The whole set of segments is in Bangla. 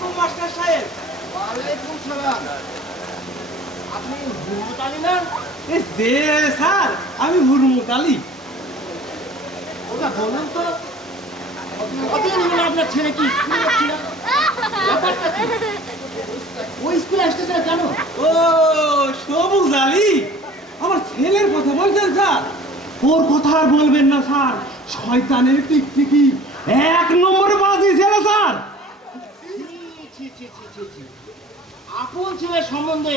আলাইকুম মাস্টার সাহেব। ওয়ালাইকুম সালাম। আপনি হুরমুত আলী না? যে স্যার, আমি হুরমুত আলী। ওটা বলুন তো, কতদিন হলো আপনার ছেলে কি স্কুলে যাচ্ছে না? ব্যাপারটা কি? ওই স্কুলে আসতেছে না কেন? ও সবুজ আলী, আমার ছেলের কথা বলছেন স্যার? ওর কথা আর বলবেন না স্যার, শয়তানের টিকটিকি, 1 নম্বরে বাজি ছেলে স্যার। ছি, ছি, ছি, ছি, ছি। আপন ছেলের সম্বন্ধে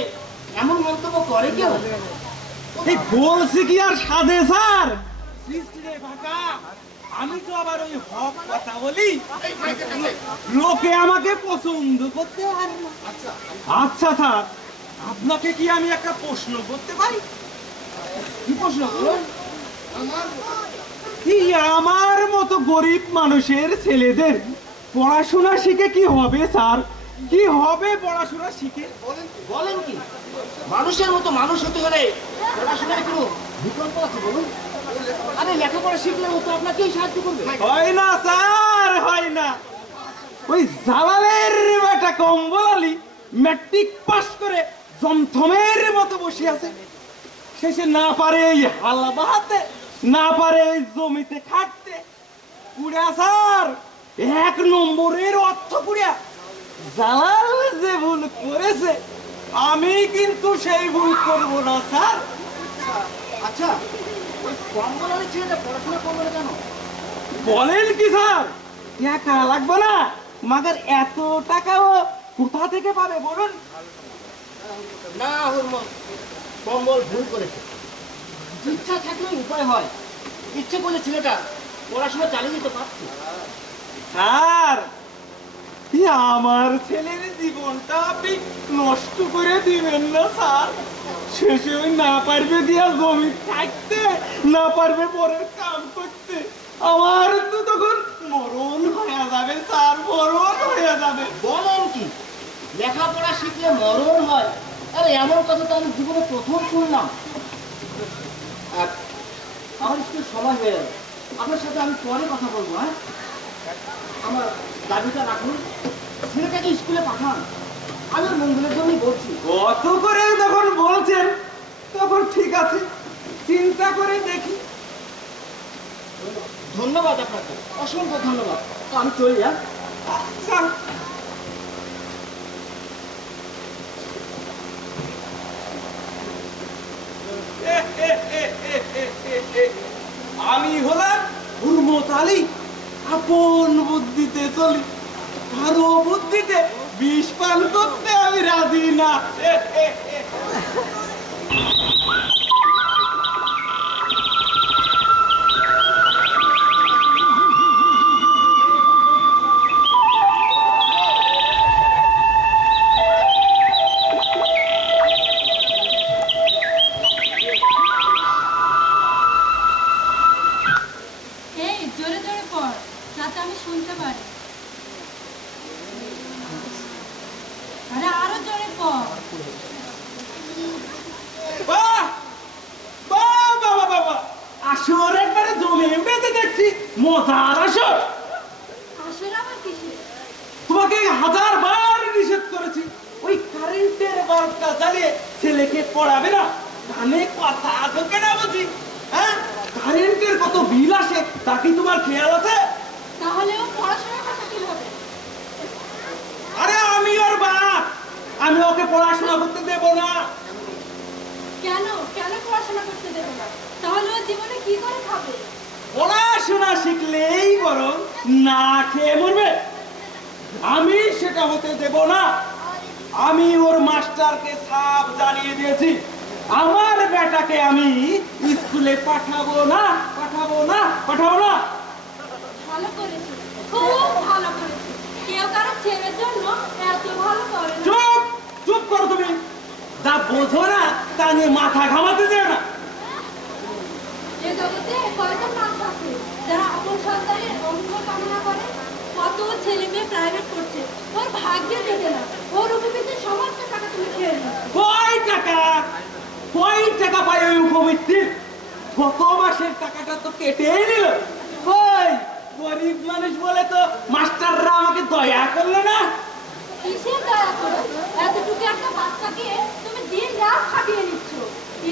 এমন মন্তব্য করে কেউ? এই বলছি কি আর সাধে স্যার? সৃষ্টিরে ভাকা, আমি তো আবার ওই হক কথা বলি, লোকে আমাকে পছন্দ করতে পারে না। আচ্ছা স্যার, আপনাকে কি আমি একটা প্রশ্ন করতে পারি? কি প্রশ্ন করুন? কি আমার মতো গরিব মানুষের ছেলেদের পড়াশোনা শিখে কি হবে স্যার? কি হবে পড়াশোনা শিখে? বলেন কি? মানুষের মতো মানুষ হতে হলে পড়াশোনার কোনো বিকল্প আছে বলুন? আরে লেখাপড়া শিখলে ও তো আপনাকেই সাহায্য করবে। হয় না স্যার, হয় না। ওই জালালের বেটা কম্বল আলী ম্যাট্রিক পাস করে জমথমের মতো বসে আছে, শেষে না পারে এই হাল বাহাতে, না পারে এই জমিতে খাটতে। কুড়া স্যার, 1 নম্বরের অর্থ কুড়া। জালাল যে ভুল করেছে, আমি কিন্তু সেই ভুল করব না স্যার। আচ্ছা, ওই কম্বলের ছেলেটা পড়াশোনা করবে না কেন? বলেন কি স্যার? টাকা লাগবে না, মাগার এত টাকাও কোথা থেকে পাবে বলুন? না হুরমত, কম্বল ভুল করেছে। ইচ্ছা থাকলে উপায় হয়। ইচ্ছে করলে ছেলেটা পড়াশোনা চালিয়ে যেতে পারছে। স্যার, কি আমার ছেলের জীবনটা আপনি নষ্ট করে দিবেন না স্যার? শেষে ওই না পারবে দিয়া জমি থাকতে, না পারবে পরের কাম করতে, আমার তো তখন মরণ হয়ে যাবে স্যার, মরণ হয়ে যাবে। বলেন কি? লেখাপড়া শিখলে মরণ হয়? আরে এমন কথা তো আমি জীবনে প্রথম শুনলাম। আর আমার স্কুল সময় হয়ে গেল, আপনার সাথে আমি পরে কথা বলবো। হ্যাঁ, আমার দাবিটা রাখুন, ছেলেটাকে স্কুলে পাঠান। আমি ওর মঙ্গলের জন্যই বলছি। কত করে যখন বলছেন তখন ঠিক আছে, চিন্তা করে দেখি। ধন্যবাদ আপনাকে, অসংখ্য ধন্যবাদ। তো আমি চলি। হ্যাঁ, আচ্ছা। আমি হলাম হুরমত আলী, আপন বুদ্ধিতে চলি, কারো বুদ্ধিতে বিষ পান করতে আমি রাজি না। এই জোরে জোরে পড়, যাতে আমি শুনতে পারি। আরে আরো জোরে পড়। বাহ বাহ বাবা বাবা, আসর একবারে জমে উঠেছে দেখছি, মজার আসর। আসলে আমার কিসে? তোমাকে 1000 বার নিষেধ করেছি, ওই কারেন্টের বাল্বটা জ্বালিয়ে ছেলেকে পড়াবে না। কানে কথা ঢোকে না বুঝি? হ্যাঁ, কারেন্টের কত বিল আসে তা কি তোমার খেয়াল আছে? তাহলে ও পড়াশোনা করতে কি হবে? আরে আমি ওর বাপ, আমি ওকে পড়াশোনা করতে দেব না। কেন কেন পড়াশোনা করতে দেবে না? তাহলে ও জীবনে কি করে খাবে? পড়াশোনা শিখলেই বরং না খেয়ে মরবে, আমি সেটা হতে দেব না। আমি ওর মাস্টারকে সাফ জানিয়ে দিয়েছি, আমার বেটাকে আমি স্কুলে পাঠাবো না, পাঠাবো না, পাঠাবো না। ভালো করেছে, খুব ভালো করেছে। কেউ কারো ছেলের জন্য এত ভালো করে না। চুপ চুপ করো তুমি, যা বোঝো না তা নিয়ে মাথা ঘামাতে দেও না। এ জগতে কয়জন মানুষ আছে যারা আপন সন্তানের অমঙ্গল কামনা করে? কত ছেলে মেয়ে প্রাইভেট করছে, ওর ভাগ্যে দেবে না। ওর উপবৃত্তির সমস্ত টাকা তুমি খেয়ে নিচ্ছ। কয় টাকা পাই ওই উপবৃত্তির? গত মাসের টাকাটা তো কেটেই নিল। ওই গরিব মানুষ বলে তো মাস্টাররা আমাকে দয়া করলো না। কিসের দয়া করে? এতটুকু একটা বাচ্চাকে তুমি দিন রাত খাটিয়ে নিচ্ছ।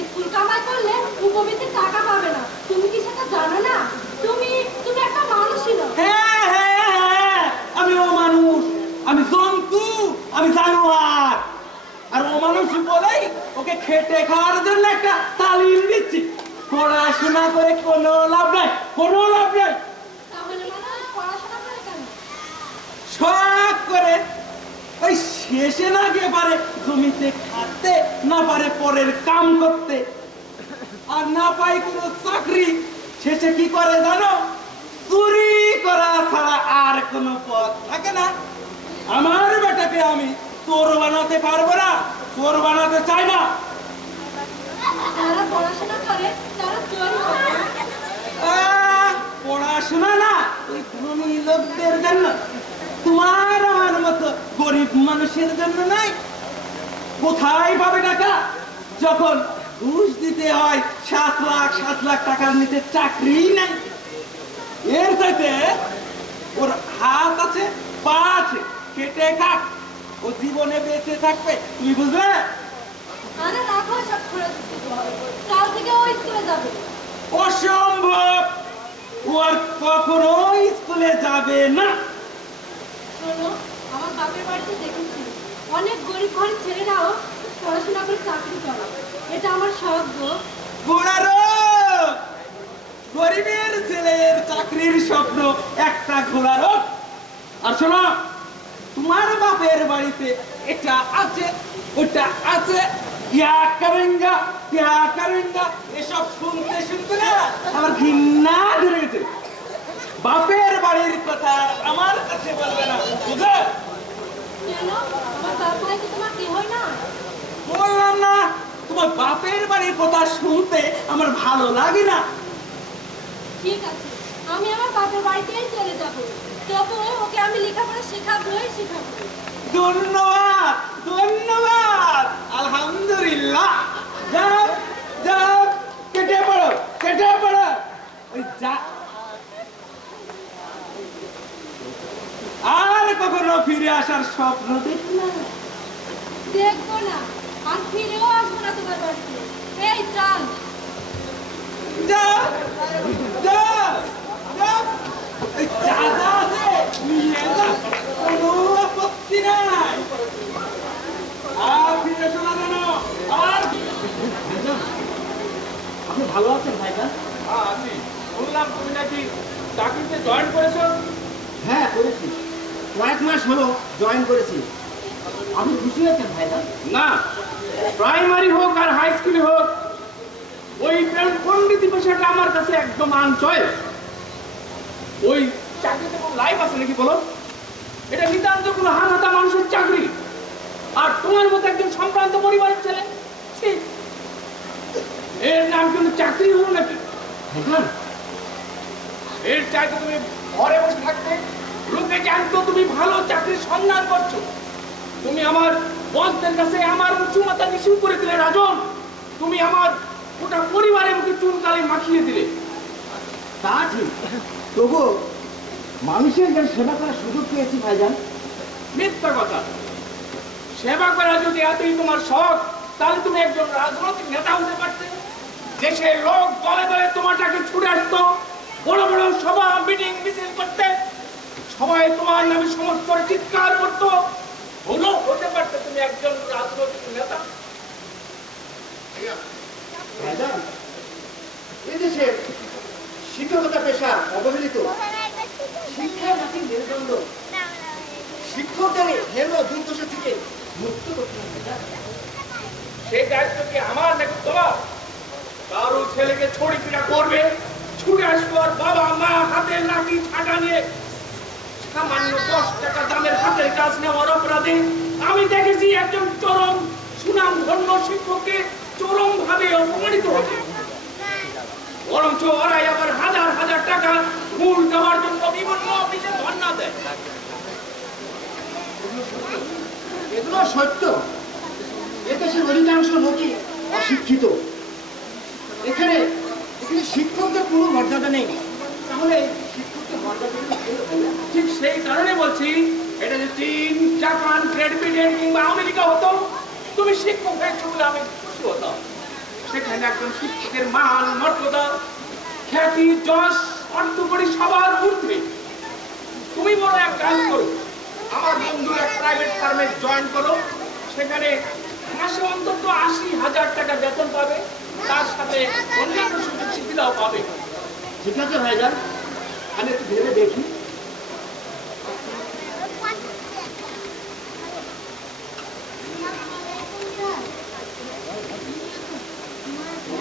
স্কুল কামাই করলে উপবৃত্তি টাকা পাবে না। তুমি কি সেটা জানো না? তুমি তুমি একটা মানুষই নও। হ্যাঁ হ্যাঁ হ্যাঁ, আমি অমানুষ, আমি জন্তু, আমি জানোয়ার। আর অমানুষ বলেই ওকে খেটে খাওয়ার জন্য একটা তালিম দিচ্ছি। পড়াশোনা করে কোনো লাভ নাই, কোনো লাভ নাই। তাহলে মানুষ পড়াশোনা করে কেন? শখ করে, ওই শেষে না গিয়ে পারে জমিতে খাটতে, না পারে পরের কাম করতে, আর না পাই কোনো চাকরি, শেষে কি করে জানো? চুরি করা ছাড়া আর কোনো পথ থাকে না। আমার বেটাকে আমি চোর বানাতে পারবো না, চোর বানাতে চাই না। যারা পড়াশোনা করে তারা চোর করে। পড়াশোনা না ওই ধনী লোকদের জন্য, তোমার আমার মতো গরিব মানুষের জন্য নাই। কোথায় পাবে টাকা? যখন ঘুষ দিতে হয় 7 লাখ টাকার নিচে চাকরি নাই। এর চাইতে ওর হাত আছে, পা আছে, কেটে খাক, ও জীবনে বেঁচে থাকবে, তুমি বুঝলে? আরে রাখো সব খরচ দিতে হবে। কাল থেকে ও স্কুলে যাবে। অসম্ভব, ও আর কখনো স্কুলে যাবে না। শোনো, আমার বাপের বাড়িতে দেখেছি অনেক গরিব ঘরের ছেলেরাও পড়াশোনা করে চাকরি করে। এটা আমার সৌভাগ্য। গোড়ারো গরিবের ছেলের চাকরির স্বপ্ন একটা ঘোড়ারো। আর শোনো, তোমার বাপের বাড়িতে এটা আছে, ওটা আছে, ইয়া কারেঙ্গা, ইয়া কারেঙ্গা, এসব শুনতে শুনতে না আমার ঘৃণা ধরে গেছে। বাপের বাড়ির কথা আমার কাছে বলবে না, বুঝলে? কেন? আমার বাপ ভাই কি তোমার কি হয় না? বললাম না, তোমার বাপের বাড়ির কথা শুনতে আমার ভালো লাগে না। ঠিক আছে, আমি আমার বাপের বাড়িতেই চলে যাব। তবু ওকে আমি লেখাপড়া শেখাবোই শেখাবো। ধন্যবাদ, ধন্যবাদ, আলহামদুলিল্লাহ। যাও যাও, কেটে পড়ো, কেটে পড়ো। ওই যা, আর কখনো ফিরে আসার স্বপ্ন দেখো না। দেখবো না, আর ফিরেও আসবো না তোমার বাড়িতে। এই চল। যাও যাও যাও, এই চাঁদা আছে নিয়ে যাও, কোনো আপত্তি নাই। আর ফিরে শোনা যেন, আর আপনি ভালো আছেন ভাইজান? আছি। বললাম তুমি নাকি চাকরিতে জয়েন করেছো? হ্যাঁ করেছি, কয়েক মাস হলো জয়েন করেছি। আপনি খুশি হয়েছেন ভাইজান? না, প্রাইমারি হোক আর হাই স্কুলে হোক, ওই পণ্ডিত পেশাটা আমার কাছে একদম আনচয়েস। ওই চাকরিতে কোনো লাইফ আছে নাকি বলো? এটা নিতান্ত কোনো হানাতা মানুষের চাকরি। আর তোমার মতো একজন সম্ভ্রান্ত পরিবারের ছেলে, ছি, এর নাম কিন্তু চাকরি হলো নাকি? ভাইজান, এর চাইতে তুমি ঘরে বসে থাকতে, লোকে জানতো তুমি ভালো চাকরির সন্ধান করছো। তুমি আমার বসদের কাছে আমার উঁচু মাথা নিচু করে দিলে রাজন। তুমি আমার গোটা পরিবারের মুখে চুনকালি মাখিয়ে দিলে। তা ঠিক, তবু মানুষের যে সেবা করার সুযোগ পেয়েছি ভাইজান। মিথ্যা কথা। সেবা করা যদি এতই তোমার শখ, তাহলে তুমি একজন রাজনৈতিক নেতা হতে পারতে। দেশের লোক দলে দলে তোমাটাকে ছুটে আসতো, বড় বড় সভা মিটিং মিছিল করতে, সবাই তোমার নামে সমর্থন করে চিৎকার করতো। হলো হতে পারতে তুমি একজন রাজনৈতিক নেতা। ভাইজান, এদেশে শিক্ষকতা পেশা অবহেলিত, শিক্ষার নাকি মেরুদণ্ড। শিক্ষকদের হেন দুর্দশা থেকে মুক্ত করতে হবে। সেই দায়িত্ব কি আমার নাকি তোমার? কারো ছেলেকে ছড়ি পিটা করবে, ছুটে আসবো আর বাবা মা হাতে লাঠি ছাটা নিয়ে সামান্য 10 টাকা দামের হাতের কাজ নেওয়ার অপরাধে আমি দেখেছি একজন চরম সুনাম ধন্য শিক্ষককে চরম ভাবে অপমানিত হতে। বরঞ্চ ওরাই আবার হাজার হাজার টাকা মূল দেওয়ার জন্য বিভিন্ন অফিসে ধর্ণা দেয়। এগুলো সত্য। এদেশের অধিকাংশ লোকই অশিক্ষিত। এখানে এখানে শিক্ষকদের কোনো মর্যাদা নেই। তাহলে শিক্ষকদের মর্যাদা ঠিক সেই কারণে বলছি, এটা যে চীন জাপান, গ্রেট ব্রিটেন কিংবা আমেরিকা হতো, তুমি শিক্ষক হয়েছো বলে আমি খুশি হতাম। সেখানে একজন শিক্ষকের মান মর্যাদা খ্যাতি যশ অর্থকরী সবার ঊর্ধ্বে। তুমি বড় এক কাজ করো, আমার বন্ধুর এক প্রাইভেট ফার্মে জয়েন করো। সেখানে মাসে অন্তত ৮০,০০০ টাকা বেতন পাবে, তার সাথে অন্যান্য সুযোগ সুবিধাও পাবে। ঠিক আছে ভাইজান, আমি একটু ভেবে দেখি।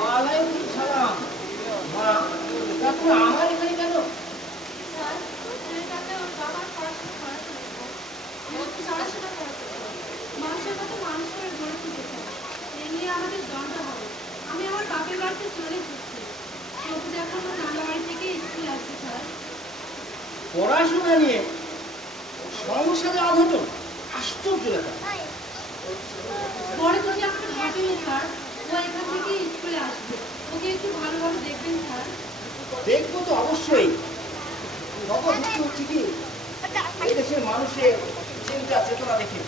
ওয়ালাইকুম সালাম। মা, তা তুমি আমার এখানে কেন? স্যার, ছেলেটাকে ওর বাবার পড়াশোনা করাতে হবে। ও কি পড়াশোনা করাতে হবে? মানুষের মতো মানুষ করে গড়ে তুলতে চায়। এ নিয়ে আমাদের দ্বন্দ্ব হবে। আমি আমার বাপের বাড়িতে চলে যাচ্ছি। তবু এখন ও নানা বাড়ি থেকে স্কুল আসবে স্যার। পড়াশোনা নিয়ে সংসারে অঘটন, আশ্চর্য ব্যাপার। পরে যদি আপনি ভাবেন স্যার, ও এখান থেকে স্কুলে আসবে। ওকে একটু ভালোভাবে দেখবেন স্যার। দেখবো তো অবশ্যই। তবে দুঃখ হচ্ছে কি, এই দেশের মানুষের চিন্তা চেতনা দেখে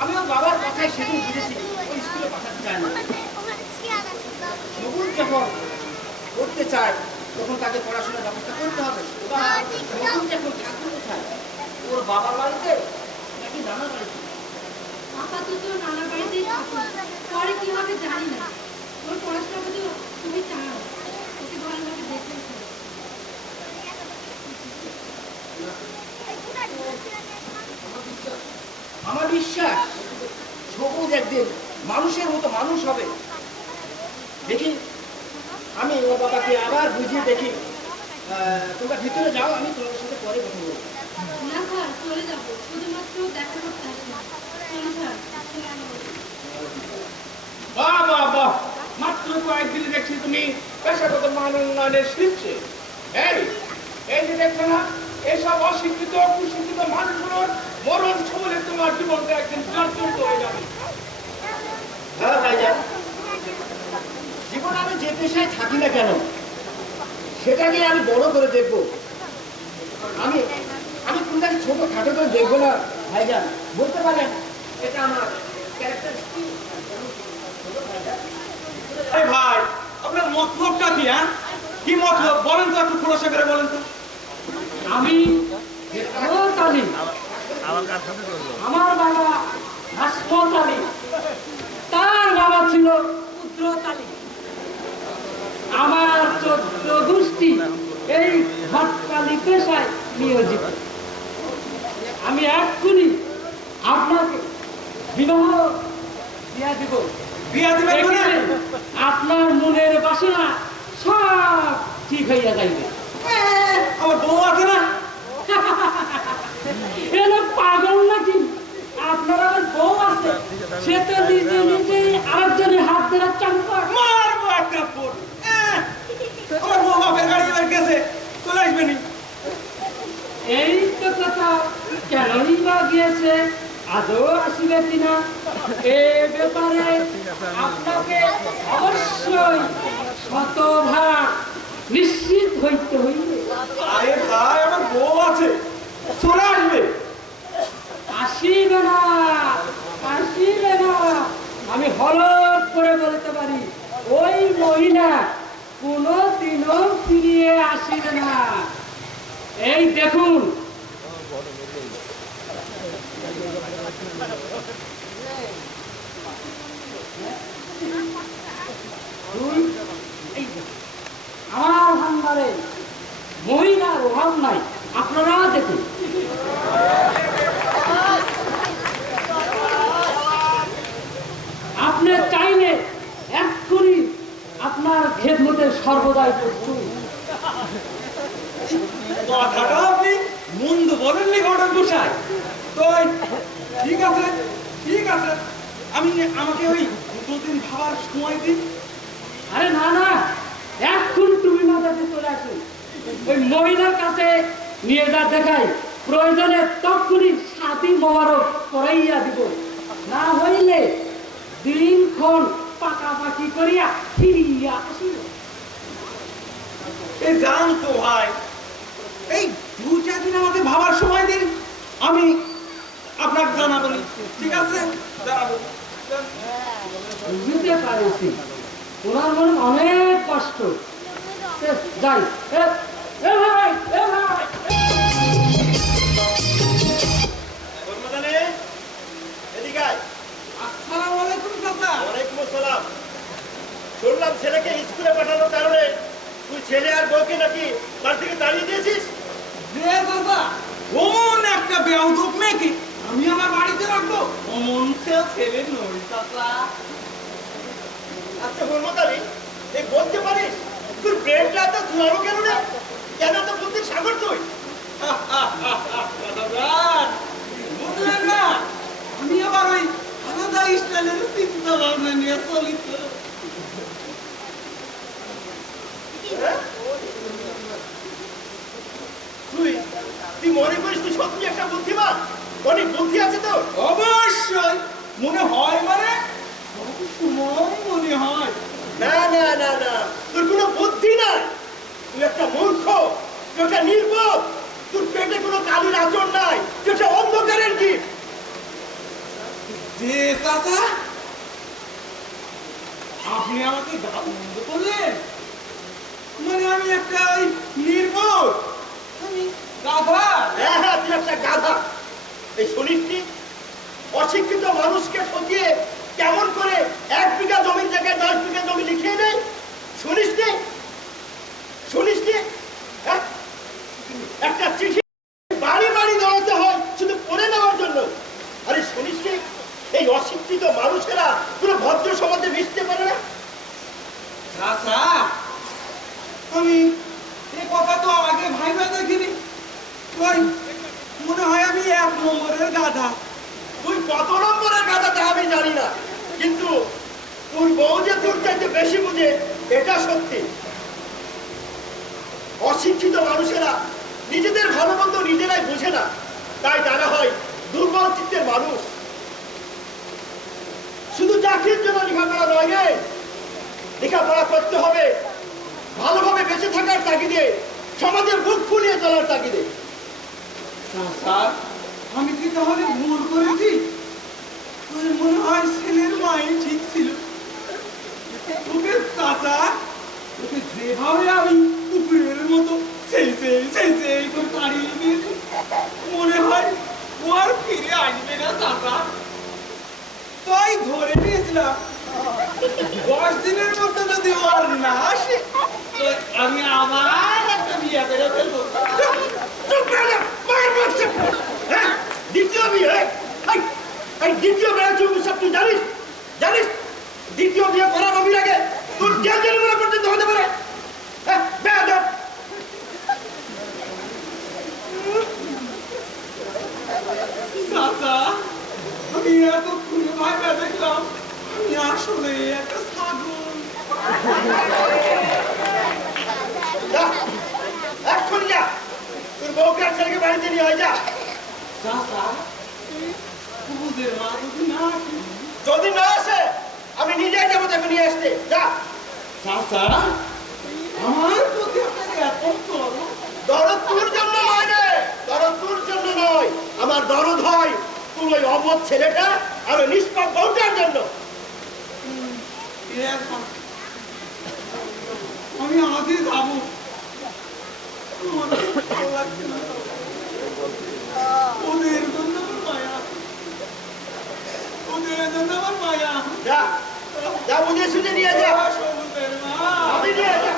আমি ওর বাবার কথায় সেদিন বুঝেছি ওই স্কুলে পাঠাতে চায় না। সবুজ যখন করতে চায় তখন তাকে পড়াশোনার ব্যবস্থা করতে হবে। সবুজ এখন থাকবে কোথায়? ওর বাবার বাড়িতে নাকি নানা বাড়িতে? আপাতত নানা বাড়িতেই থাকুন। পরে কি হবে জানি না। ওর পড়াশোনা করতে খুবই চান। ওকে ভালোভাবে দেখবেন স্যার। আমার বিশ্বাস সবুজ একদিন মানুষের মতো মানুষ হবে। দেখি, আমি ওর বাবাকে আবার বুঝিয়ে দেখি। তোমরা ভিতরে যাও, আমি তোমাদের সাথে পরে কথা বলবো। না স্যার, চলে যাবো। শুধুমাত্র দেখা করতে আসলাম। চলুন স্যার। বাহ বাহ বাহ, মাত্র কয়েকদিনে দেখছি তুমি পেশাগত মান উন্নয়নের শীর্ষে। এই যে দেখছো না, এসব অশিক্ষিত কুশিক্ষিত মানুষগুলোর মরণ সমলে তোমার জীবনটা একদিন জর্জরিত হয়ে যাবে। হ্যাঁ ভাইজান, জীবনে আমি যে পেশায় থাকি না কেন সেটাকে আমি বড় করে দেখবো। আমি আমি কোনটাকে ছোট খাটো করে দেখবো না ভাইজান। বলতে পারেন এটা আমার ক্যারেক্টারিস্টিক। আরে ভাই, আপনার মতলবটা কি? কি মতলব বলেন তো, একটু খোলাসা করে বলেন তো। আমি হেমন্ত আলী, আমার বাবা হাসমত আলী, তার বাবা ছিল কুদরত আলী। আমার 14 গোষ্ঠী এই ভাটকালি পেশায় নিয়োজিত। আমি এক্ষুনি আপনাকে বিবাহ দিয়া দিব। বিয়া দিবেন মানে? আপনার মনের বাসনা সব ঠিক হইয়া যাইবে। আমার বউ আছে না? এলো পাগল নাকি? আপনার আবার বউ আছে, সে তো নিজে নিজে আরেকজনের হাত ধরে চাম্পা। মারবো একটা পর। আমার বউ বাপের গাড়ি এবার গেছে, চলে আসবে নি। এই তো কথা। কেনই বা গিয়েছে, আদৌ আসিবে কিনা, এ ব্যাপারে আপনাকে অবশ্যই শতভাগ নিশ্চিত হইতে হইবে। আরে ভাই, আমার বউ আছে, চলে আসবে। আসিবে না, আসিবে না। আমি হলফ করে বলতে পারি, ওই মহিলা কোনদিনও ফিরিয়ে আসিবে না। এই দেখুন, আমার ভান্ডারে মহিলার অভাব নাই, আপনারা দেখুন। আপনি চাইলে এক্ষুনি আপনার খেদমতের সর্বদাই প্রস্তুত। কথাটা আপনি মন্দ বলেননি ঘটক মশাই। তো ঠিক আছে, ঠিক আছে, আমাকে ওই 2 দিন ভাবার সময় দিন। আরে না না, এক্ষুনি তুমি মাথাতে চলে আসুন। ওই মহিলার কাছে নিয়ে যা দেখাই, প্রয়োজনে তখনই সাথী মোবারক করাইয়া দিব। না হইলে দিনক্ষণ পাকাপাকি করিয়া ফিরিয়া আসিল। এই জান তো ভাই, এই 2-4 দিন আমাকে ভাবার সময় দিন। আমি আপনাকে জানাবো নি। ঠিক আছে, জানাবো। বুঝতে পারছি ওনার মনে অনেক কষ্ট। যাই এ ভাই আসসালামু আলাইকুম চাচা। ওয়ালাইকুম আসসালাম। শুনলাম ছেলেকে স্কুলে পাঠানোর কারণে তুই ছেলে আর বউকে নাকি বাড়ি থেকে তাড়িয়ে দিয়েছিস। যে চাচা অমন একটা বেয়াদব মেয়েকে আমি আমার বাড়িতে রাখবো, অমন ছেলে নই চাচা। আচ্ছা বর্মতালি, এই বলতে পারিস তোর ব্রেনটা এত জোরালো কেন রে? কেন এত বুদ্ধি সাগর তুই? বুঝলেন না, আমি আবার ওই আলাদা স্টাইলের চিন্তা ভাবনা নিয়ে চলি তো। হ্যাঁ? তুই তুই মনে করিস তুই সত্যি একটা বুদ্ধিমান? অনেক বুদ্ধি আছে তোর। অবশ্যই মনে হয়, মানে সব সময় মনে হয়। না না না না, তোর কোনো বুদ্ধি নাই। তুই একটা মূর্খ, তুই একটা নির্বোধ, তোর পেটে কোনো কালির আচরণ নাই, তুই একটা অন্ধকারের জীব। যে চাচা আপনি আমাকে গাবন্ধ করলেন, মানে আমি একটা ওই নির্বোধ, আমি গাধা। হ্যাঁ হ্যাঁ, তুই একটা গাধা। এই শুনিসনি অশিক্ষিত মানুষকে ঠকিয়ে কেমন করে 1 বিঘা জমির জায়গায় 10 বিঘা জমি লিখিয়ে নেয়? শুনিসনি? শুনিসনি? হ্যাঁ? একটা চিঠি বাড়ি বাড়ি দৌড়াতে হয় শুধু পড়ে নেওয়ার জন্য। আরে শুনিসনি এই অশিক্ষিত মানুষেরা পুরো ভদ্র সমাজে মিশতে পারে না। চাচা আমি এই কথা তো আগে ভাইবা দেখিনি। ওই মনে হয় আমি 1 নম্বরের গাধা। তুই কত নম্বরের গাধা তা আমি জানি না, কিন্তু তোর বউ যে তোর চাইতে বেশি বুঝে এটা সত্যি। অশিক্ষিত মানুষেরা নিজেদের ভালো মন্দ নিজেরাই বুঝে না, তাই তারা হয় দুর্বল চিত্তের মানুষ। শুধু চাকরির জন্য লেখাপড়া নয় রে, লেখাপড়া করতে হবে ভালোভাবে বেঁচে থাকার তাগিদে, সমাজের বুক ফুলিয়ে চলার তাগিদে। চাচা আমি কি তাহলে ভুল করেছি? তোর মনে হয় ছেলের মাই ঠিক ছিল। ওকে চাচা, ওকে যেভাবে আমি কুকুরের মতো সেই করে তাড়িয়ে দিয়েছি, মনে হয় ও আর ফিরে আসবে না চাচা। তাই ধরে নিয়েছিলাম 10 দিনের মধ্যে যদি ও আর না আসে, তো আমি আবার একটা বিয়ে করে ফেলবো। চুপ করে যা, মার মারছে। হ্যাঁ, দ্বিতীয় বিয়ে? এই দ্বিতীয় বিয়ে চুপ সব তুই জানিস? জানিস দ্বিতীয় বিয়ে করার অভিযোগে তোর জেল জরিমানা পর্যন্ত হতে পারে। হ্যাঁ, বেয়াদব। চাচা আমি এত খুলে ভাইবা দেখলাম আমি আসলে একটা ছাগল। যা, এক্ষুনি যা, তোর বউকে আর ছেলেকে বাড়িতে নিয়ে হয়। যা। চাচা কুকুরের মা যদি না আসে? যদি না আসে আমি নিজেই যাবো তাকে নিয়ে আসতে। যা। চাচা আমার প্রতি আপনার এত দরদ? দরদ তোর জন্য নয় রে, দরদ তোর জন্য নয়। আমার দরদ হয় তোর ওই অবধ ছেলেটা আর ওই নিষ্পাপ বউটার জন্য। আমি আজই যাবো, আমার ভালো লাগছে না। ওদের জন্য আমার মায়া, ওদের জন্য আমার মায়া। যা, যা বুঝে সুঝে নিয়ে যা। সবুজের মা আমি নিয়ে যা।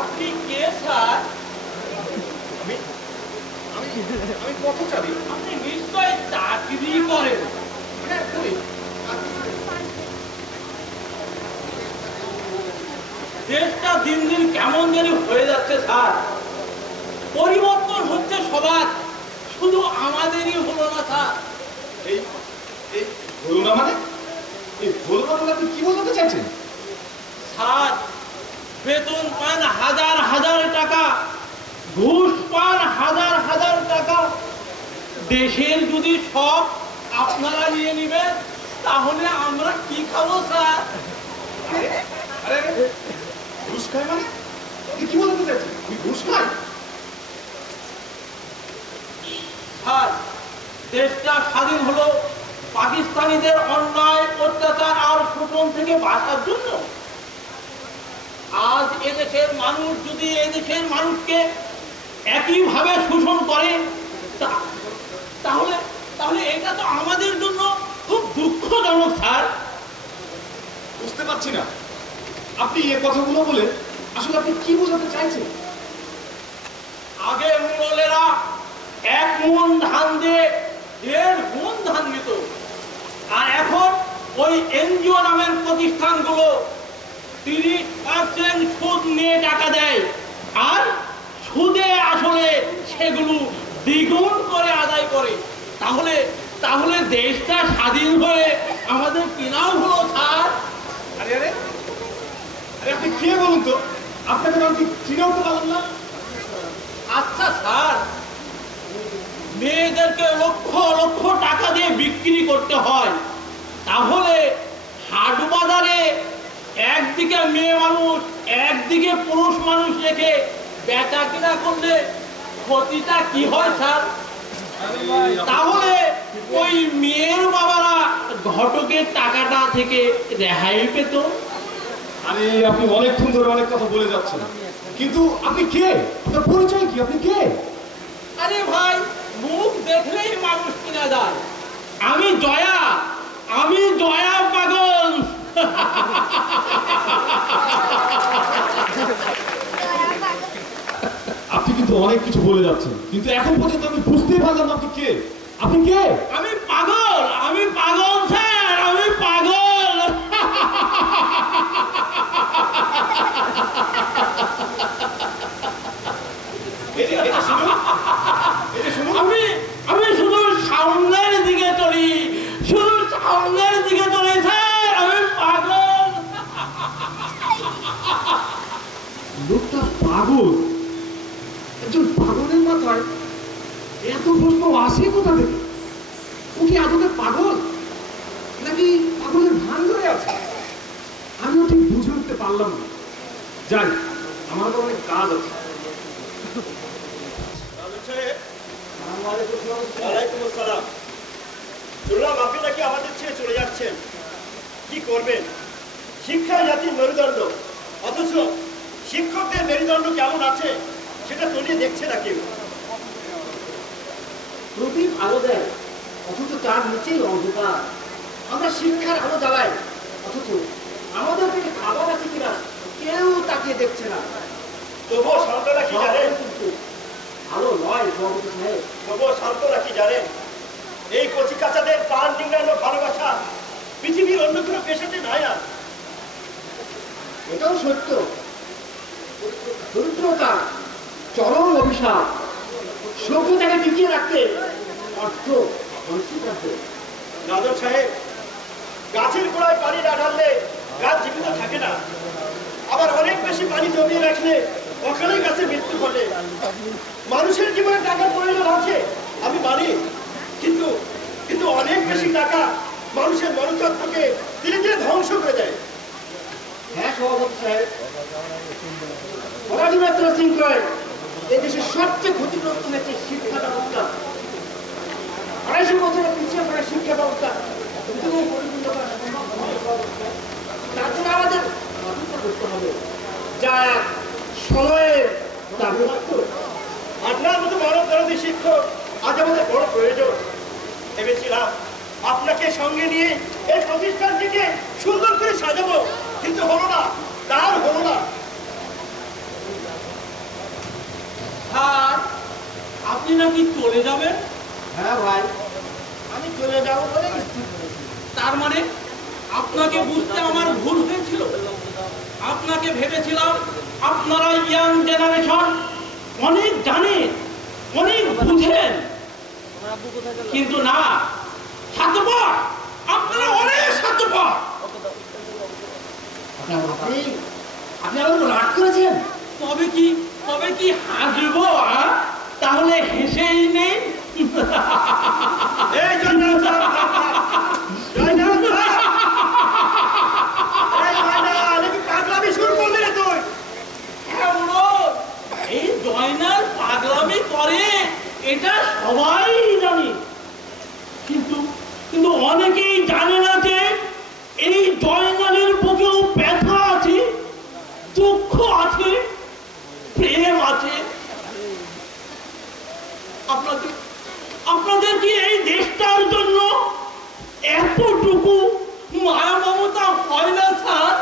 আপনি কে স্যার? আমি কত চাবি? আপনি নিশ্চয় চাকরি করেন। হ্যাঁ, করি। দেশটা দিন দিন কেমন জানি হয়ে যাচ্ছে স্যার। পরিবর্তন হচ্ছে সবার, শুধু আমাদেরই হলো না স্যার। এই এই হলো না মানে? এই হলো না বলে আপনি কি বোঝাতে চাইছেন? স্যার বেতন পান হাজার হাজার টাকা, ঘুষ পান হাজার হাজার টাকা। দেশের যদি সব আপনারা নিয়ে নেবেন তাহলে আমরা কি খাবো স্যার? আরে আরে ঘুষ খায় মানে? আপনি কি বলতে চাইছেন? আমি ঘুষ খাই? আর দেশটা স্বাধীন হলো পাকিস্তানিদের অন্যায় অত্যাচার আর শোষণ থেকে বাঁচার জন্য। আজ এদেশের মানুষ যদি এদেশের মানুষকে একইভাবে শোষণ করে তাহলে তাহলে এটা তো আমাদের জন্য খুব দুঃখজনক স্যার। বুঝতে পারছি না আপনি এই কথাগুলো বলে আসলে আপনি কি বোঝাতে চাইছেন? আগে মুঘলেরা 1 মণ ধান দিয়ে 1.5 মণ ধান দিত, আর এখন ওই এনজিও নামের প্রতিষ্ঠানগুলো 30% সুদ নিয়ে টাকা দেয়, আর সুদে আসলে সেগুলো দ্বিগুণ করে আদায় করে। তাহলে তাহলে দেশটা স্বাধীন হয়ে আমাদের কেনাও হলো স্যার। আরে আরে আরে আপনি কে বলুন তো? আপনাকে তো আমি চিনে উঠতে পারলাম না। আচ্ছা স্যার, মেয়েদেরকে লক্ষ লক্ষ টাকা দিয়ে বিক্রি করতে হয়, তাহলে হাট বাজারে একদিকে মেয়ে মানুষ একদিকে পুরুষ মানুষ রেখে বেচা কিনা করলে ক্ষতিটা কি হয় স্যার? তাহলে ওই মেয়ের বাবারা ঘটকের টাকাটা থেকে রেহাই পেত। আরে আপনি অনেকক্ষণ ধরে অনেক কথা বলে যাচ্ছেন, কিন্তু আপনি কে? আপনার পরিচয় কি? আপনি কে? আরে ভাই, মুখ দেখলেই মানুষ কিনা যায়। আমি জয়া পাগল। আপনি কিন্তু অনেক কিছু বলে যাচ্ছেন, কিন্তু এখন পর্যন্ত আমি বুঝতেই পারলাম না আপনি কে। আপনি কে? আমি পাগল স্যার, আমি পাগল। এটা শুনুন, এটা শুনুন। আমি শুধু সামনের দিকে চলি, স্যার, আমি পাগল। লোকটা পাগল? একজন পাগলের মাথায় এত প্রশ্ন আসে কোথা থেকে? ও কি আদতে পাগল নাকি পাগলের ভান ধরে আছে? আমিও ঠিক বুঝে উঠতে পারলাম না। যাই, আমার তো অনেক কাজ আছে। ওয়ালাইকুম আসসালাম। শুনলাম আপনি নাকি আমাদের ছেড়ে চলে যাচ্ছেন, কি করবেন? শিক্ষা জাতির মেরুদণ্ড, অথচ শিক্ষকদের মেরুদণ্ড কেমন আছে সেটা তলিয়ে দেখছে না কেউ। প্রদীপ আলো দেয়, অথচ তার নিচেই অন্ধকার। আমরা শিক্ষার আলো জ্বালাই, অথচ আমাদের থেকে খাবার আছে কিনা কেউ তাকিয়ে দেখছে না। তবুও শান্তরা কি জানেন? কিন্তু আলো নয় সভাপতি সাহেব। তবুও শান্তরা কি জানেন? এই কচি কাচাদের প্রাণ ডিঙ্গানো ভালোবাসা পৃথিবীর অন্য কোনো পেশাতে নাই আর। এটাও সত্য, দরিদ্রতা চরম অভিশাপ। সভ্যতাকে টিকিয়ে রাখতে অর্থ অনস্বীকার্য। নাদর সাহেব, গাছের গোড়ায় পানি না ঢাললে গাছ জীবিত থাকে না, আবার অনেক বেশি পানি জমিয়ে রাখলে ওখানেই গাছের মৃত্যু ঘটে। মানুষের জীবনে টাকার প্রয়োজন আছে, আমি মানি, কিন্তু কিন্তু অনেক বেশি টাকা মানুষের মনুষ্যত্বকে ধীরে ধীরে ধ্বংস করে দেয়। হ্যাঁ সভাপতি সাহেব, পড়াশোনার শৃঙ্খলায় এই দেশের সবচেয়ে ক্ষতিগ্রস্ত হয়েছে শিক্ষা ব্যবস্থা। 250 বছরের পিছিয়ে পড়া শিক্ষা ব্যবস্থা দ্রুতই পরিপূর্ণ করা সম্ভব নয়। তার জন্য আমাদের অপেক্ষা করতে হবে, যা সময়ের দাবি রাখত। আপনার মতো মানব দরদী শিক্ষক আজ আমাদের বড় প্রয়োজন। ভেবেছিলাম আপনাকে সঙ্গে নিয়ে এই প্রতিষ্ঠানটিকে সুন্দর করে সাজাবো, কিন্তু হলো না, তার হলো না। স্যার, আপনি নাকি চলে যাবেন? হ্যাঁ ভাই, আমি চলে যাবো বলে স্থির করেছি। তার মানে আপনাকে বুঝতে আমার ভুল হয়েছিল। আপনাকে ভেবেছিলাম আপনারা ইয়াং জেনারেশন, অনেক জানেন, অনেক বুঝেন, কিন্তু না, স্বার্থপর। আপনারা অনেক স্বার্থপর। আপনি আমার উপর রাগ করেছেন? তবে কি হাসবো? তাহলে হেসেই নেই। এই জন্য পাগলামি শুরু করলি না তুই? এমন জয়নাল পাগলামি করে এটা সবাই জানে, কিন্তু কিন্তু অনেকেই জানে না যে এই জয়নালের বুকেও ব্যথা আছে, দুঃখ আছে, প্রেম আছে। আপনাদের কি এই দেশটার জন্য এতটুকু মায়া মমতা হয় না স্যার?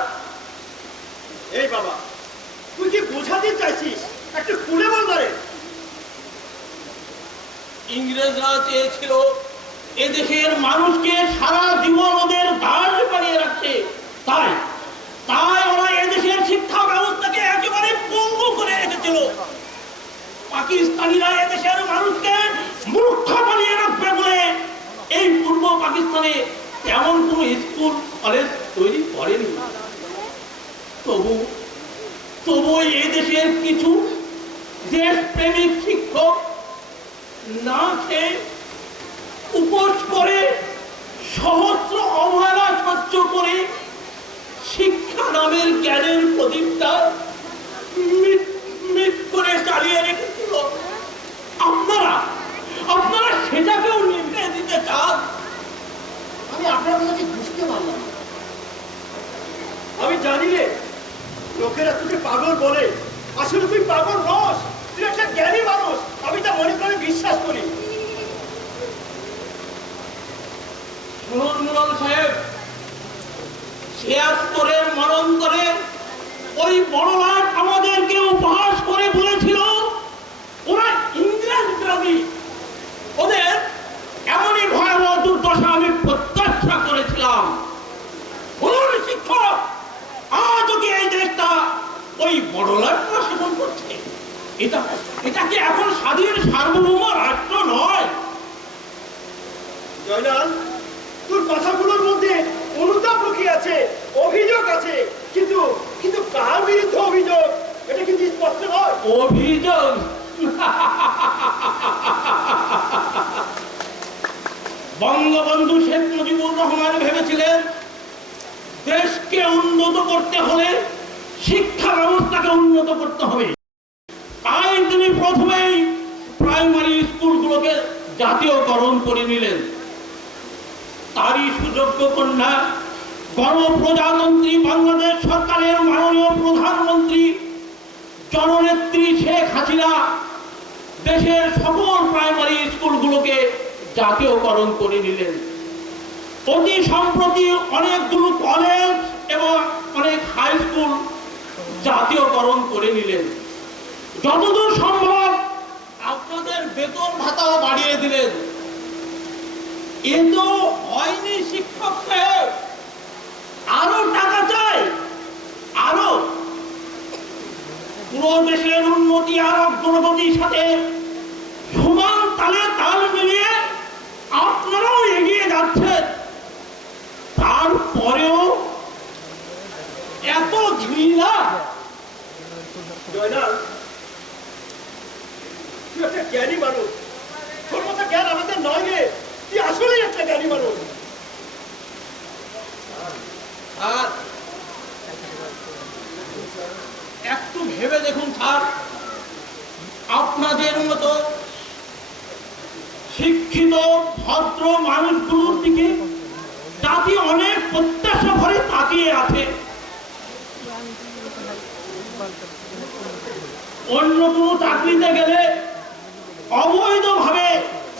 এই বাবা, তুই কি বোঝাতে চাইছিস? একটু খুলে বল না রে। ইংরেজরা চেয়েছিল এদেশের মানুষকে সারা জীবন ওদের দাস বানিয়ে রাখছে, তাই তাই ওরা এদেশের শিক্ষা ব্যবস্থাকে একেবারে পঙ্গু করে রেখেছিল। পাকিস্তানিরা এদেশের মানুষকে মূর্খ বানিয়ে রাখবে বলে এই পূর্ব পাকিস্তানে তেমন কোনো স্কুল কলেজ তৈরি করেনি। তবু এই দেশের কিছু দেশপ্রেমিক শিক্ষক না খেয়ে উপোস করে সহস্র অবহেলা সহ্য করে শিক্ষা নামের জ্ঞানের প্রদীপটা মিট করে চালিয়ে রেখেছিল। আপনারা সেটাকেও নিভে দিতে চান? আমি আপনার কাছে বুঝতে পারলাম। আমি জানি রে, লোকেরা তোকে পাগল বলে, আসলে তুই পাগল নস, তুই একটা জ্ঞানী মানুষ। আমি তা মনে করে বিশ্বাস করি। শুনুন মুরল সাহেব, ছিয়াত্তরের মনন্তরে ওই বড়লাট আমাদেরকে উপহাস করে বলেছিল ওরা ইংরেজ বিরোধী। ওদের এমনই ভয়াবহ দুর্দশা আমি প্রত্যাশা করেছিলাম। বলুন শিক্ষক, আজও কি এই দেশটা ওই বড়লাটরা শাসন করছে? এটা কি এখন স্বাধীন সার্বভৌম রাষ্ট্র নয়? জয়নাল, তোর কথাগুলোর মধ্যে অনুতাপ লুকিয়ে আছে, অভিযোগ আছে, কিন্তু কার বিরুদ্ধে অভিযোগ এটা কিন্তু স্পষ্ট নয়। অভিযোগ? বঙ্গবন্ধু শেখ মুজিবুর রহমান ভেবেছিলেন দেশকে উন্নত করতে হলে শিক্ষা ব্যবস্থাকে উন্নত করতে হবে। তাই তিনি প্রথমেই প্রাইমারি স্কুলগুলোকে জাতীয়করণ করে নিলেন। তারই সুযোগ্য কন্যা গণপ্রজাতন্ত্রী বাংলাদেশ সরকারের মাননীয় প্রধানমন্ত্রী জননেত্রী শেখ হাসিনা দেশের সকল প্রাইমারি স্কুলগুলোকে জাতীয়করণ করে নিলেন। অতি সম্প্রতি অনেকগুলো কলেজ এবং অনেক হাই স্কুল জাতীয়করণ করে নিলেন। যতদূর সম্ভব আপনাদের বেতন ভাতাও বাড়িয়ে দিলেন। এ তো হয়নি শিক্ষক সাহেব, আরো টাকা চাই, আরো। পুরো দেশের উন্নতি আর অগ্রগতির সাথে সমান তালে তাল মিলিয়ে আপনারাও এগিয়ে যাচ্ছেন, তারপরেও এত ঝিলা। জয়নাল, তুই একটা জ্ঞানী মানুষ, তোর মতো জ্ঞান আমাদের নয় রে। তুই আসলেই একটা জ্ঞানী মানুষ। আর একটু ভেবে দেখুন স্যার, আপনাদের মতো শিক্ষিত ভদ্র মানুষগুলোর দিকে জাতি অনেক প্রত্যাশা ভরে তাকিয়ে আছে। অন্য কোনো চাকরিতে গেলে অবৈধভাবে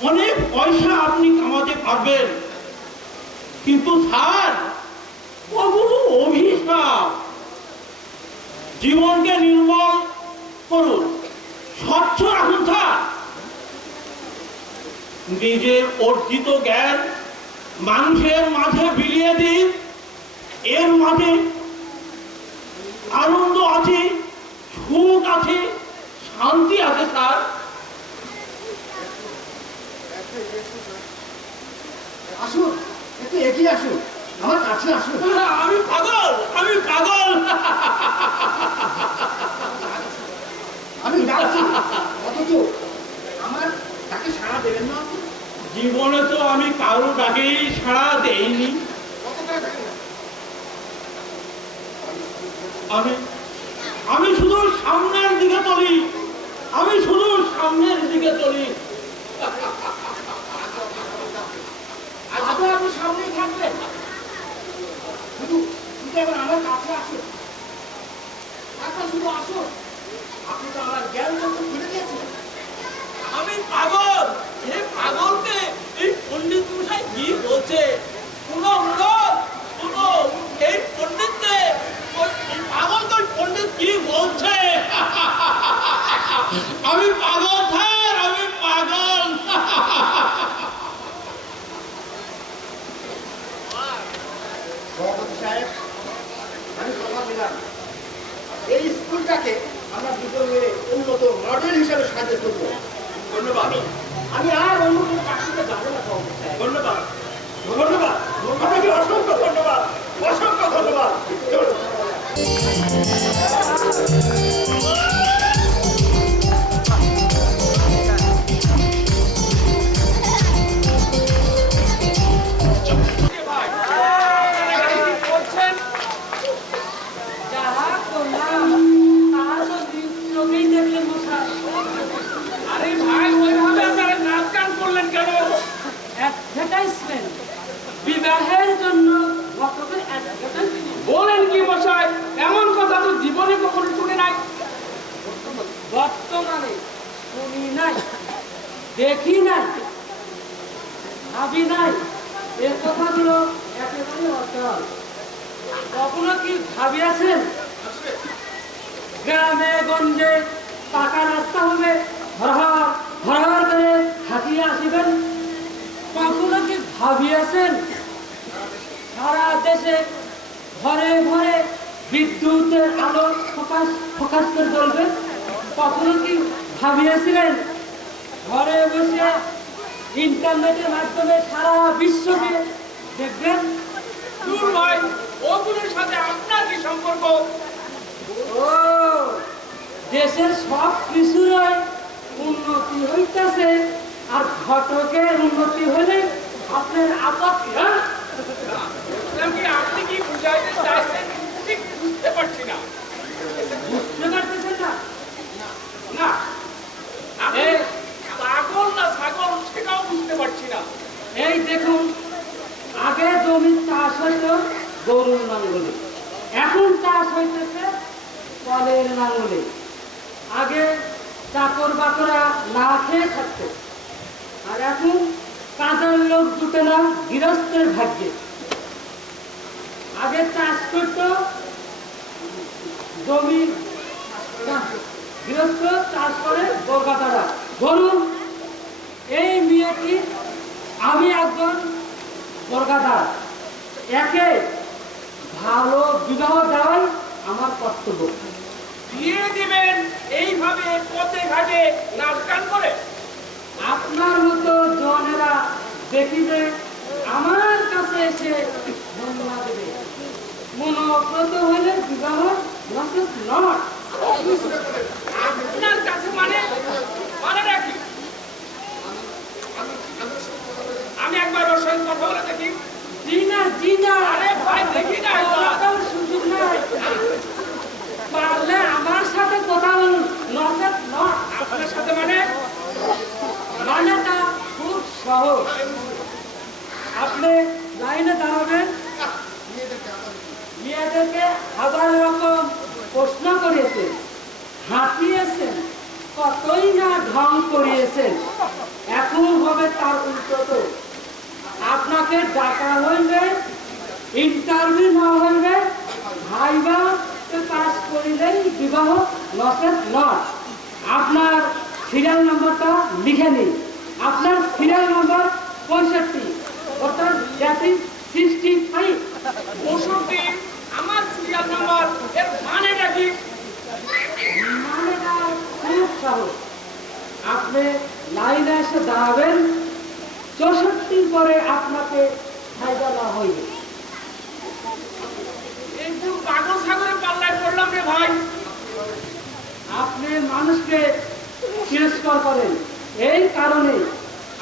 অনেক পয়সা আপনি কামাতে পারবেন, কিন্তু স্যার ওগুলো অভিশাপ। জীবনকে নির্মল করুন, স্বচ্ছ রাখুন স্যার। নিজের অর্জিত জ্ঞান মানুষের মাঝে বিলিয়ে দিন। এর মাঝে আনন্দ আছে, সুখ আছে, শান্তি আছে স্যার। আসুন, একটু এগিয়ে আসুন, আমার কাছে আসুন। আমি পাগল, আমি পাগল। আমি ডাকছি, অথচ আমার তাকে সাড়া দেবেন না। জীবনে তো আমি কারো ডাকেই সাড়া দেইনি। আমি শুধু সামনের দিকে চলি হচ্ছে। শুনো শুনো শুনো, এই পণ্ডিতকে পাগল তো পণ্ডিত কি বলছে? আমি পাগল স্যার, আমি পাগল। সভাপতি সাহেব, আমি কথা দিলাম এই স্কুলটাকে আমরা দুজন মিলে উন্নত মডেল হিসেবে সাজিয়ে তুলব। ধন্যবাদ। আমি আর অন্য কোনো চাকরিতে যাবো না সভাপতি সাহেব। ধন্যবাদ ধন্যবাদ, আপনাকে অসংখ্য ধন্যবাদ, অসংখ্য ধন্যবাদ। চলুন। যাহা করলাম তাহা তো চোখেই দেখলেন মশাই। আরে ভাই, ওইভাবে আপনারা নাচ গান করলেন কেন? অ্যাডভার্টাইজমেন্ট, বিবাহের জন্য ঘটকের অ্যাডভার্টাইজমেন্ট। বলেন কি মশাই? এমন কথা তো জীবনে কখনো শুনে নাই। বর্তমানে শুনি নাই, দেখি নাই, ভাবি নাই, এ কথাগুলো একেবারে অচল। কখনো কি ভাবিয়াছেন গ্রামে গঞ্জে পাকা রাস্তা হবে, হরহর হরহর করে হাঁটিয়ে আসিবেন? কখনো কি ভাবিয়াছেন সারা দেশে ঘরে ঘরে বিদ্যুতের আলো ফোকাস ফোকাস করে জ্বলবে? কখনো কি ভাবিয়েছিলেন ঘরে বসে ইন্টারনেটের মাধ্যমে সারা বিশ্বকে দেখবেন? দূর ভাই, ওগুলোর সাথে আপনার কি সম্পর্ক? ও, দেশের সব কিছুর উন্নতি হইতেছে আর ঘটকের উন্নতি হলে আপনার আপত্তি? হ্যাঁ, বললাম কি, আপনি কি বুঝাইতে চাইছেন ঠিক বুঝতে পারছি না। বুঝতে পারতেছেন না? না, আমি পাগল না ছাগল সেটাও বুঝতে পারছি না। এই দেখুন, আগে জমি চাষ হইতো গরুর নাঙ্গলে, এখন চাষ হইতেছে কলের নাঙ্গলে। আগে চাকর বাকরা না খেয়ে থাকতো, আর এখন কাজের লোক জুটে না গৃহস্থের ভাগ্যে। আগে চাষ করতো জমি, গৃহস্থ চাষ করে কলকাতারা। ধরুন এই মেয়েটি, আমি একজন কলকাতার, একে ভালো বিবাহ দেওয়াই আমার কর্তব্য। বিয়ে দিবেন এইভাবে পথে ঘাটে নাচ গান করে? আপনার মতো জনেরা দেখিবে আমার কাছে এসে ধন্যবা দেবে। মনোব্রত হলে বিবাহ নসেস নট। আপনার কাছে মানে মানে রাখি। আমি একবার ওর সঙ্গে কথা বলে দেখি। জি না, জি না, আরে ভাই, দেখি না একবার। ওরকম সুযোগ নাই। পারলে আমার সাথে কথা বলুন, নসেস নট। আপনার সাথে মানে? মানেটা খুব সহজ। আপনি লাইনে দাঁড়াবেন, মেয়েদেরকে হাজার রকম প্রশ্ন করিয়েছেন, হাঁটিয়েছেন, কতই না ঢং করিয়েছেন। এখন হবে তার উল্টো। আপনাকে ডাকা হইবে, ইন্টারভিউ নেওয়া হইবে, ভাইবা পাস করিলেই বিবাহ নসেস নট। আপনার সিরিয়াল নাম্বারটা লিখে নিন। আপনার সিরিয়াল নাম্বার 65, অর্থাৎ দ্যাট ইজ 65। 65 আমার সিরিয়াল নাম্বার, এর মানেটা কি? মানেটা খুব সহজ। আপনি লাইনে এসে দাঁড়াবেন, 64 পরে আপনাকে ফায়দা না হইবে। একদম পাগল সাগরে পাল্লায় পড়লাম রে ভাই। আপনি মানুষকে তিরস্কার করেন, এই কারণে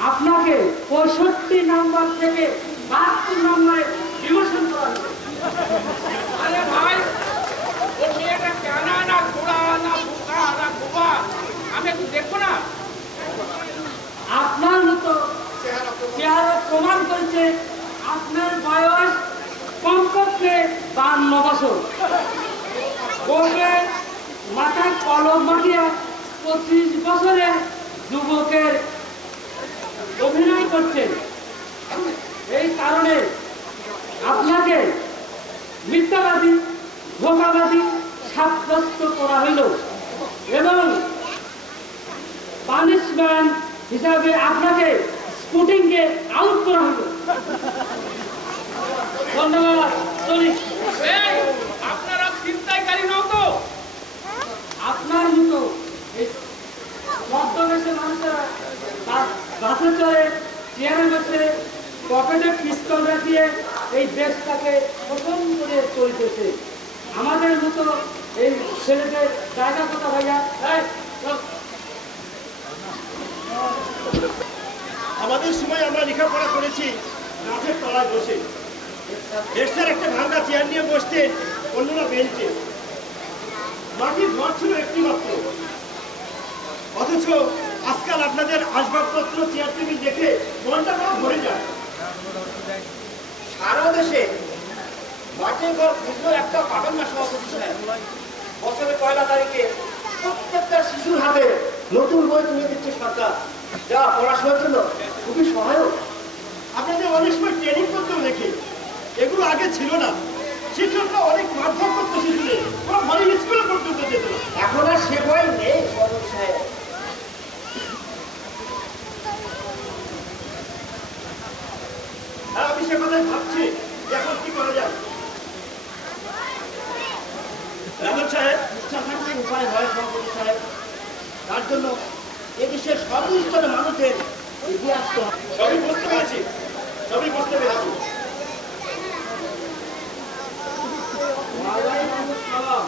আপনাকে 65 নাম্বার থেকে 72 নম্বরে ডিমোশন করা হবে। আরে ভাই, ও মেয়েটা কেনা না ঘোড়া না বোকা না বোবা, আমি একটু দেখবো না? আপনার মতো চেহারা প্রমাণ করেছে আপনার বয়স কমপক্ষে 52 বছর। ওকে মাথায় কলম মাখিয়া 25 বছরের যুবকের অভিনয় করছেন। এই কারণে আপনাকে মিথ্যাবাদী ধোঁকাবাদী সাব্যস্ত করা হইল এবং পানিশমেন্ট হিসাবে আপনাকে স্কুটিংকে আউট করা হইল। ধন্যবাদ। চলি। এই, আপনারা ছিনতাইকারী নও তো? আপনার মতো এই মধ্যদেশের মানুষেরা বাসে চড়ে, চেয়ারে বসে, পকেটে পিস্তল রাখিয়ে এই দেশটাকে শোষণ করে চলতেছে। আমাদের মতো এই ছেলেদের জায়গা কোথা ভাইয়া? এই, চল। আমাদের সময় আমরা লেখাপড়া করেছি গাছের তলায় বসে। দেশের একটা ভাঙা চেয়ার নিয়ে বসতেন, অন্যরা বেঞ্চে। মাটির ঘর ছিল একটি মাত্র। অথচ আজকাল আপনাদের আসবাবপত্র চেয়ার টেবিল দেখে মনটা বড় ভরে যায়। সারা দেশে মাটির ঘর খুঁজলেও একটা পাবেন না সভাপতি সাহেব। বছরের 1 তারিখে প্রত্যেকটা শিশুর হাতে নতুন বই তুলে দিচ্ছে সরকার, যা পড়াশোনার জন্য খুবই সহায়ক। আপনাদের অনেক সময় ট্রেনিং করতেও দেখি, এগুলো আগে ছিল না। শিক্ষকরা অনেক মাধ্যম করতো শিশুদের, ওরা ভালো স্কুলে পর্যন্ত যেত না। এখন আর সে বই নেই সভাপতি সাহেব। আর আমি সে কথাই ভাবছি এখন কি করা যায়। রামন সাহেব, চাকরি উপায় হয় সভাপতি সাহেব। তার জন্য এদেশের সর্বস্তরের মানুষদের এগিয়ে আসতে হবে। সবই বুঝতে পেরেছি, সবই বুঝতে পেরেছি। ওয়ালাইকুম সালাম।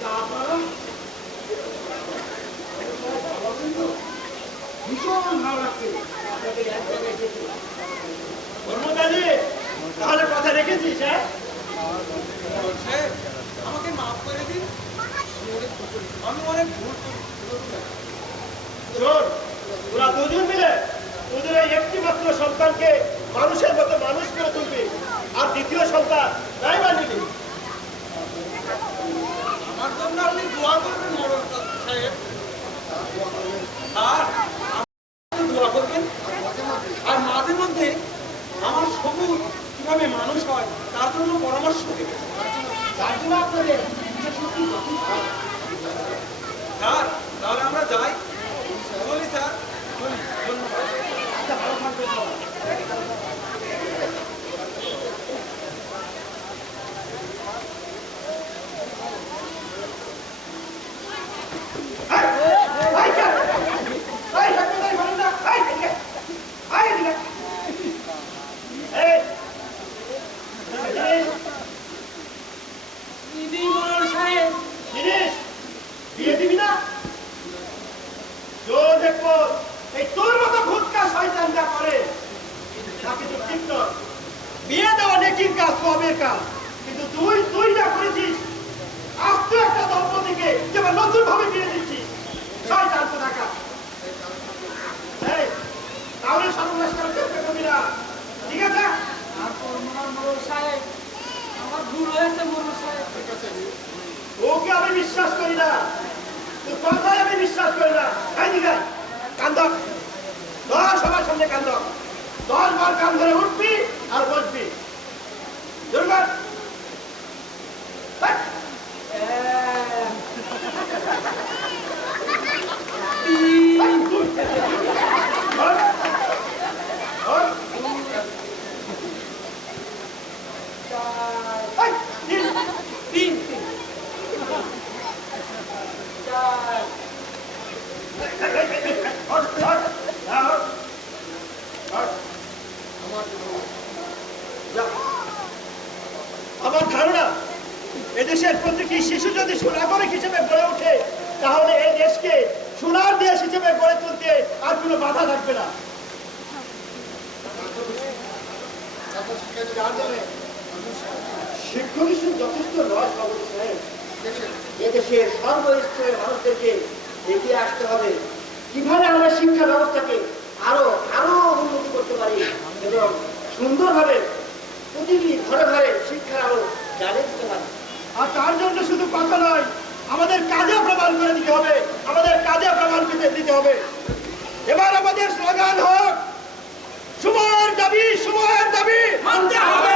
তা আপনারা? ভীষণ ভালো লাগছে আপনাদের এক জায়গায় দেখে। ধর্মদাজি, তাহলে কথা রেখেছিস? হ্যাঁ, আমাকে মাফ করে দিন, আমি অনেক ভুল শোন, তোরা দুজন মিলে তোদের এই একটি মাত্র সন্তানকে মানুষের মতো মানুষ করে তুলবি, আর দ্বিতীয় সন্তান তাই বানিবি। আমার জন্য আপনি দোয়া করবেন মোড়ল সাহেব, আর আপনি দোয়া করবেন, আর মাঝে মধ্যে আমার সবুজ কিভাবে মানুষ হয় তার জন্য পরামর্শ দেবেন। তার জন্য আপনাদের সত্যি যথেষ্ট। স্যার, তাহলে আমরা যাই। চলি স্যার, চলি। ধন্যবাদ। আচ্ছা, ভালো থাকবেন সবাই। দিদি মোড়ল সাহেব, জিনিস বিয়ে দিবি না? জোর দেখবো এই তোর মতো ভূতকা শয়তান যা করে তা কিন্তু ঠিক নয়। বিয়ে দেওয়া নেকির কাজ, সবের কাজ, কিন্তু তুই যা করেছিস, আস্ত একটা দম্পতিকে যেমন নতুন ভাবে বিয়ে দিচ্ছিস, শয়তান তো টাকা। এই তাহলে সর্বনাশ করার চেষ্টা করবি না, ঠিক আছে? আর মোড়ল সাহেব, আমার ভুল হয়েছে মোড়ল সাহেব। ওকে আমি বিশ্বাস করি না, তোর কথাই আমি বিশ্বাস করি না। দিকে কান্দ, সবার সামনে কান্দ, 10 বার কান ধরে উঠবি আর বসবি। দুর্গা আমার ধারণা এদেশের প্রতিটি শিশু যদি সুনাগরিক হিসেবে গড়ে ওঠে, তাহলে এই দেশকে সোনার দেশ হিসেবে গড়ে তুলতে আর কোনো বাধা থাকবে না। শিক্ষক হিসেবে যথেষ্ট নয় সভাপতি সাহেব। এদেশের সর্বস্তরের মানুষদেরকে এগিয়ে আসতে হবে। কিভাবে আমরা শিক্ষা ব্যবস্থাকে আরো আরো উন্নতি করতে পারি এবং সুন্দরভাবে প্রতিটি ঘরে ঘরে শিক্ষার আলো জ্বালিয়ে দিতে পারি। আর তার জন্য শুধু কথা নয়, আমাদের কাজে প্রমাণ করে দিতে হবে, আমাদের কাজে প্রমাণ দিতে হবে। এবার আমাদের স্লোগান হোক সুমন দাবি সময়ের দাবি মানতে হবে